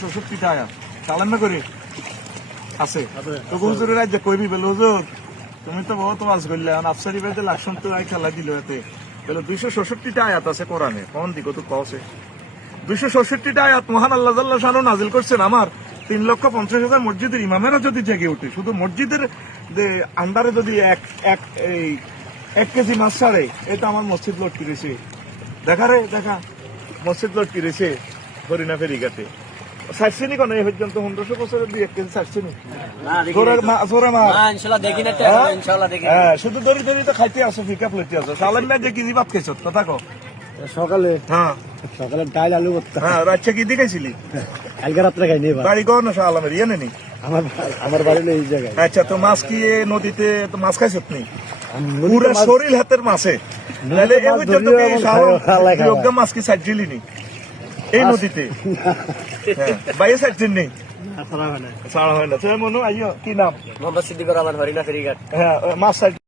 ৬৬টা আয়াত চালান না করে আছে তো হুজুরের রাজ্যে কইবি বলে হুজুর তুমি তো বহুত ওয়াজ করলে আফসারি বেদে লাকশন তো খেলা দিল এতে বলে ২৬৬টা আয়াত আছে কোরআনে কোন দিকে তো কওছে ২৬৬টা আয়াত মহান আল্লাহ জাল্লাহ শানু নাজিল করছেন আমার ৩,৫০,০০০ মসজিদের ইমামেরা যদি জেগে ওঠে শুধু মসজিদের যে আন্ডারে যদি এক কেজি মাছ ছাড়ে এটা আমার মসজিদ লটকি রয়েছে দেখা মসজিদ লটকি রয়েছে হরিণা ফেরিঘাটে সারছেনি কোন এই পর্যন্ত ১৫০০ বছরের ২-১ কেজি সারছেনি শুধু দড়ি দড়ি তো খাইতে আসো ফিকা প্লেটে আসো সালাম না যে কেজি ভাত খাইছ কথা কো সকালে হ্যাঁ সকালে ডাল আলু ভর্তা হ্যাঁ রাতটা কি দেখাইছিলি কালকে রাত্রে খাইনি বাড়ি কোন আলামের ইয়ে নেই আমার বাড়ি এই জায়গায়। আচ্ছা তো মাছ কি নদীতে তো মাছ খাইছ নি পুরো শরীর হাতের মাছে তাহলে এই পর্যন্ত কি মাছ কি সাইছিলি নি এই নদীতে বাইরে সাইছেন নেই ছাড়া হয় না মনে আইও কি নাম মোহাম্মদ সিদ্দিকুর রহমান হরিণা ফেরিঘাট হ্যাঁ মাছ